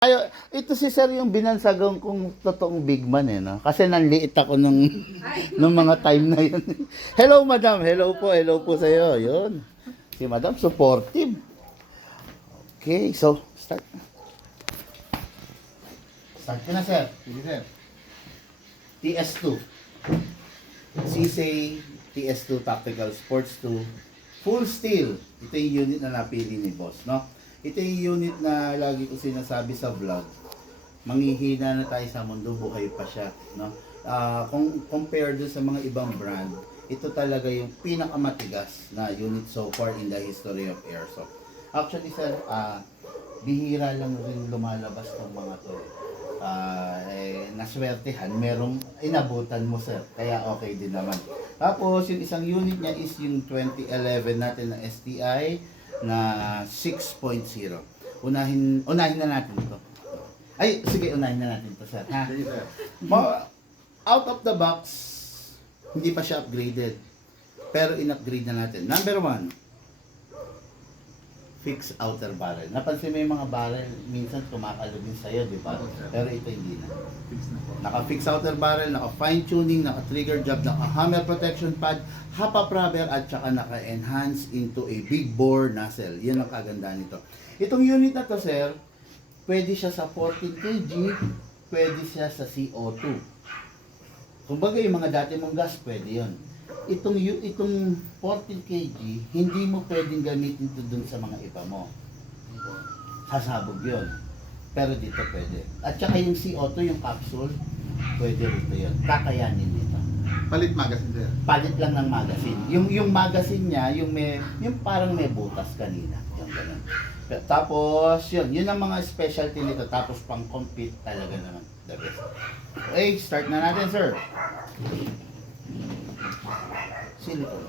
Ito si Sir yung binansagan kong totoong big man eh, no? Kasi nanliit ako nung mga time na yun. Hello, madam. Hello po sa iyo. Yun. Si madam, supportive. Okay, so, start. Start ka na, sir. Sige, sir. TS2. CSA TS2 Tactical Sports 2. Full steel. Ito yung unit na napili ni boss, no? Ito yung unit na lagi ko sinasabi sa vlog. Manghihina na tayo sa mundo, buhay pa siya, no? Kung compare dun sa mga ibang brand, ito talaga yung pinakamatigas na unit so far in the history of airsoft. Actually, sir, bihira lang rin lumalabas ng mga to. Naswertehan, merong inabutan mo, sir. Kaya okay din naman. Tapos, yung isang unit niya is yung 2011 natin na STI na 6.0. Unahin na natin ito. Ay, sige, unahin na natin ito, sir. Ha? Sige, sir. Out of the box, hindi pa siya upgraded. Pero in-upgrade na natin. Number 1, fixed outer barrel. Napansin mo yung mga barrel, minsan kumakalugin sa'yo, di ba? Pero ito hindi na. Fix na po. Naka-fixed outer barrel, naka-fine tuning, naka-trigger job, naka-hammer protection pad, hop-up rubber, at saka naka-enhance into a big bore nozzle. Yan ang kagandahan nito. Itong unit na to, sir, pwede siya sa 14 kg, pwede siya sa CO2. Kumbaga yung mga dati mong gas, pwede yon. Itong 14 kg, hindi mo pwedeng gamitin ito dun sa mga iba mo. Sasabog yon. Pero dito pwede. At saka yung CO2, yung capsule, pwede rito yun. Kakayanin dito. Palit magazine, sir. Palit lang ng magazine. Yung magazine niya, yung parang may butas kanina. Yung ganun. Tapos, yun ang mga specialty nito. Tapos pang-compete talaga naman. The best. Okay, start na natin, sir. Silicone.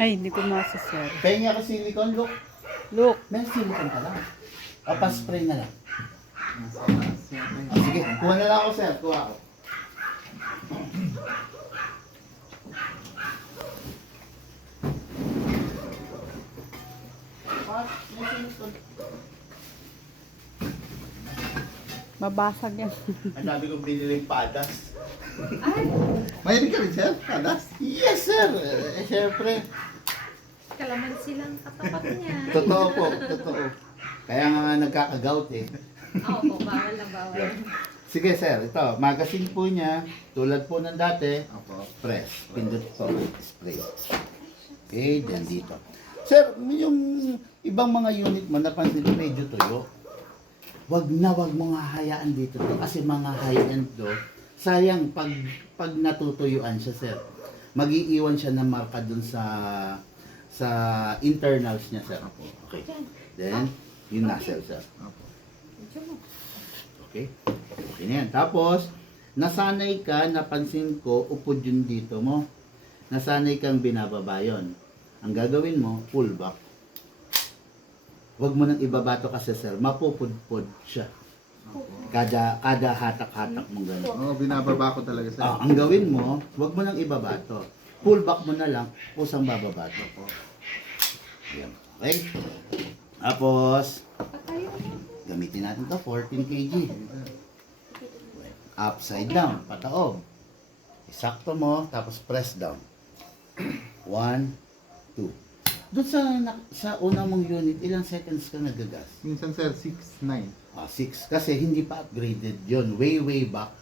Ay, hindi ko masa, sir. Penga ka silicone, look. Look. May silicone ka lang. O, pa-spray na lang. Sige, kuha na lang ako, sir. Kuha ako. May silicone. Mabasag yan. Ang dami kong biniling padas. Mahilig ka rin, sir? Kadas? Yes, sir. Siyempre. Kalamansi lang katapat niya. Totoo po, totoo. Kaya nga nagkakagout eh. Oo, bawal na bawal. Sige, sir. Ito, magazine po niya. Tulad po ng dati. Opo. Press. Pindot po. Spray. Okay, then dito. Sir, yung ibang mga unit mo, napansin ko medyo tuyo. Wag mo nga hayaan dito to. Kasi mga high-end do, sayang pag natutuyuan siya, sir. Mag-iiwan siya ng marka dun sa internals niya, sir. Okay. Then, yung nozzle, sir. Opo. Okay? Okay na yan. Tapos, nasanay ka, napansin ko, upod yun dito mo. Nasanay kang binababa yun. Ang gagawin mo, pull back. Huwag mo nang ibabato kasi, sir, mapupudpud siya. Kada hatak-hatak mong gano'n. Oo, binababa ko talaga, sir. Ang gawin mo, huwag mo nang ibabato. Pull back mo na lang, usang bababato. Yan. Okay? Tapos, gamitin natin to 14 kg. Upside down, pataob. Isakto mo, tapos press down. 1, 2. Doon sa unang mong unit, ilang seconds ka nagagas? Minsan, sir, 6-9. 6. Kasi hindi pa upgraded yon. Way back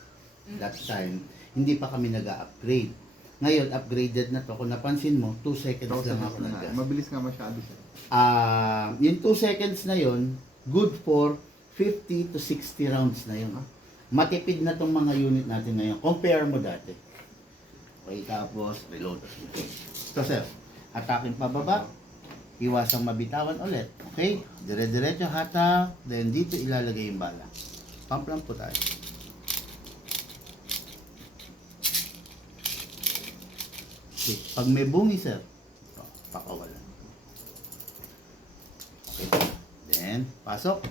that time, hindi pa kami nag-upgrade. Ngayon, upgraded na to. Kung napansin mo, 2 seconds lang ako naggas. Mabilis nga masyado, sir. Yung 2 seconds na yon, good for 50 to 60 rounds na yun. Matipid na tong mga unit natin ngayon. Compare mo dati. Okay, tapos reload. Ito, sir. Hatakin pababa. Iwasang mabitawan ulit. Okay? Dire-diretso hatak. Then dito ilalagay yung bala. Pump lang po tayo. Okay. Pag may bungi, sir, ito, pakawalan. Okay. Then, pasok.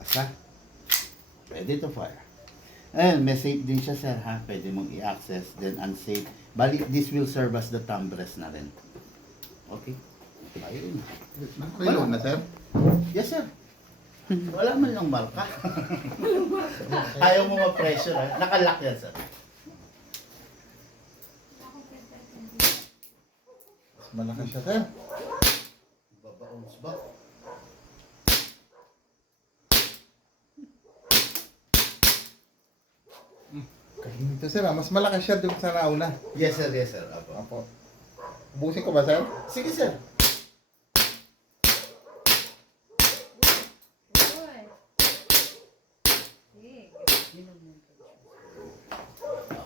Pasa. Ready to fire. Ayan, may safe din siya, sir, ha? Pwede mong i-access, then unsafe. Bali, this will serve as the thumb rest na rin. Okay. Okay. Ayun. Naka-reload na, sir? Yes, sir. Wala man lang marka. Ayaw mo ma-pressure, ha? Nakalock yan, sir. Mas malakas siya, sir. Babaons ba? Kahinit to, sir. Mas malakas siya doon sa nauna. Yes, sir. Yes, sir. Apo. Apo. Ubusin ko ba, sir? Sige, sir. Uy. Sige.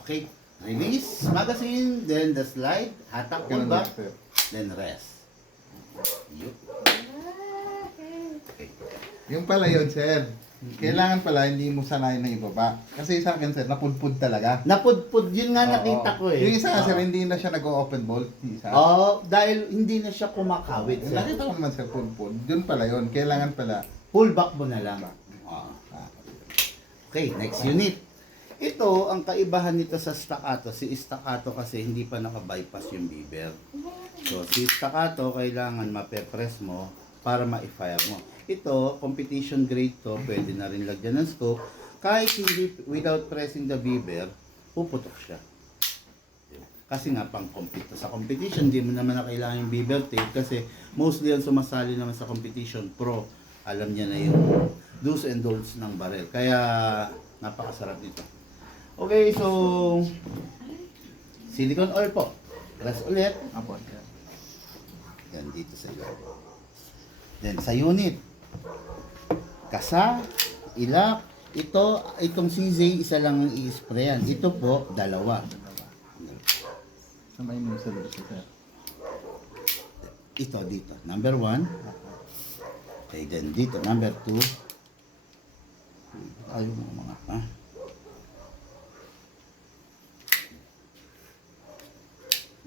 Okay. Release, magazine, then the slide, hatak pull Ganun back, lang, sir. then rest. Yup. Okay. Yung pala yun, sir. Kailangan pala hindi mo sanayin na ibaba. Kasi sa akin, sir, napudpud talaga. Napudpud, yun nga Oo. nakita ko eh. Yung isa nga, sir, Oo. hindi na siya nag-open bolt. Yung isa. Dahil hindi na siya kumakawit, Yung sir. nakita ko naman, sir, pudpud. Doon pala yun. Kailangan pala. Pull back mo na lang. Ah. Okay, next unit. Ito, ang kaibahan nito sa staccato. Si staccato kasi hindi pa naka-bypass yung beaver. So, si staccato, kailangan mape-press mo para ma-fire mo. Ito, competition grade to, pwede na rin lagyan ng scope. Kahit hindi, without pressing the beaver, puputok siya. Kasi nga, pang-compete. Sa competition, hindi mo naman na kailangan yung beaver tape kasi mostly ang sumasali naman sa competition pro, alam niya na yung do's and don'ts ng barrel. Kaya, napakasarap dito. Okay, so, silicone oil po. Press ulit. Apo, sir. Yan dito sa iyo. Then sa unit, kasa, ilak, itong CZ, isa lang ang i-sprayan. Ito po, dalawa. Sa may nozzle dito, sir. Ito dito, number 1. Okay, then dito, number 2. Ayaw mo mga, ha?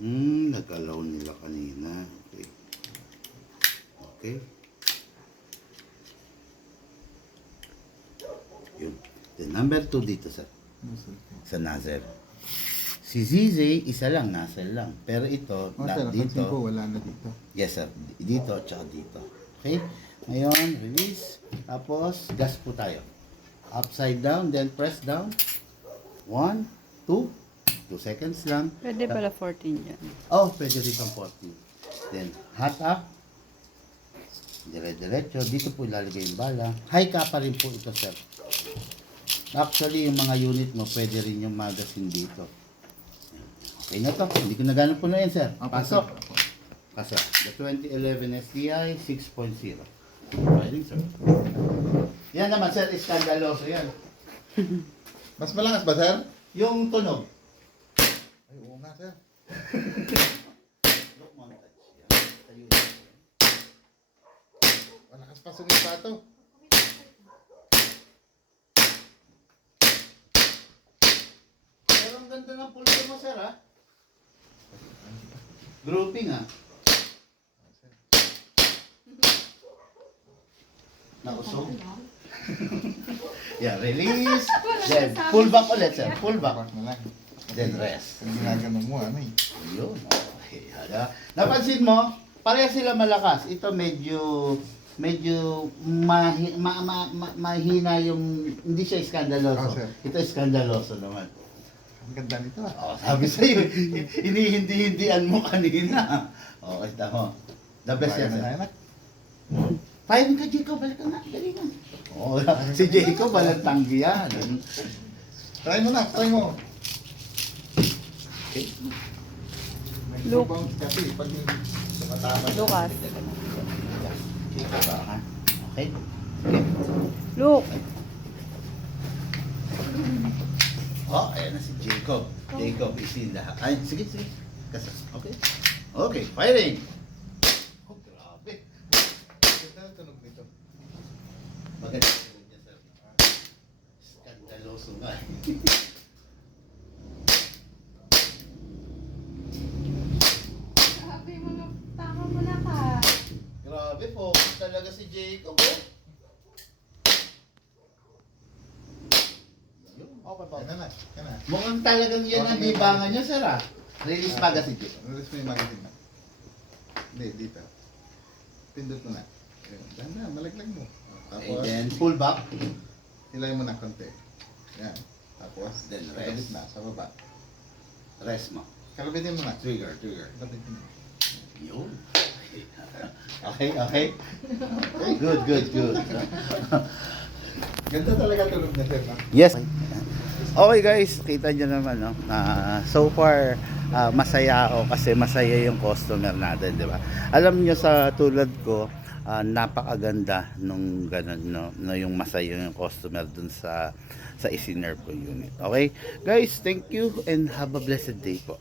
Nagalaw nila kanina. Okay. Okay. Yun. Then number 2 dito sa Nozzle, sir. sa nozzle. Si ZZ, isa lang, nozzle lang. Pero ito, Oh, sir, napansin ko, dito. wala na dito. Yes, sir. Dito, tsaka dito. Okay? Ngayon, release. Tapos, gas po tayo. Upside down, then press down. 1, 2 seconds lang. Pwede pala 14 yan. Oh, pwede rin pang 40. Then, hot up. Dire-diretso. Dito po ilalagay yung bala. High ka pa rin po ito, sir. Actually, yung mga unit mo, pwede rin yung magazine dito. Okay na to. Hindi ko na ganun po na yan, sir. Apo, Pasok. sir. Apo. Pasok. The 2011 SDI 6.0. Firing, sir. Yan naman, sir. Iskandaloso yan. Mas malakas ba, sir? Yung tunog. Ay, oo nga, sir. Look montage. Yan. Sa unit. Malakas pa sungit pa ito. Pero ang ganda ng pulso mo, sir, ha? Grouping, ha? Nausog. Yeah, release. Then, pull back ulit, sir. Pull back. Back na lang. Then rest. Kung ginagano mo, ano eh. Yun. Okay. Hala. Napansin mo, pareha sila malakas. Ito medyo mahina yung, hindi siya iskandaloso. Oh, sir. Ito iskandaloso naman. Ang ganda nito ah. Oh, sabi sa'yo, hindi-hindihan mo kanina. Okay, tama. The best yan, sir. Anak. Firing ka, Jacob. Balik ka nga. Dali nga. Oh, si Jacob, walang tanggi yan. Try mo na, try mo. Okay. May Look. bounce kasi pag tumatama. Lucas. Jacob, ha? Okay. Look. Oh, ayan na si Jacob. Jacob is in the... Ay, sige, sige. Kasa. Okay. Okay, firing. Oh, grabe. Ganda ang tunog nito. Maganda yung niya, sir. Skandaloso nga. Grabe, mga tama mo na ka. Grabe, focus talaga si Jacob, oh. Yun, okay pa. Yan na, yan na. Mukhang talagang yan ang libangan niya, sir, ah. Release magazine, Jacob. Release mo yung magazine na. Hindi, dito. Pindot mo na. Ayun, ganda, malaglag mo. Okay, Tapos, then pull back. hilay mo na konti. Yan. Tapos, Then kalabit rest. na sa baba. Rest mo. Kalabitin mo na. Trigger. Kalabitin mo. Yun. Okay. Good. Ganda talaga tulog na sir, no? Yes. Okay guys, kita nyo naman, no? So far, masaya ako kasi masaya yung customer natin, di ba? Alam nyo sa tulad ko, napakaganda nung ganun, no? No, yung masaya yung customer dun sa isinerve ko unit. Okay? Guys, thank you and have a blessed day po.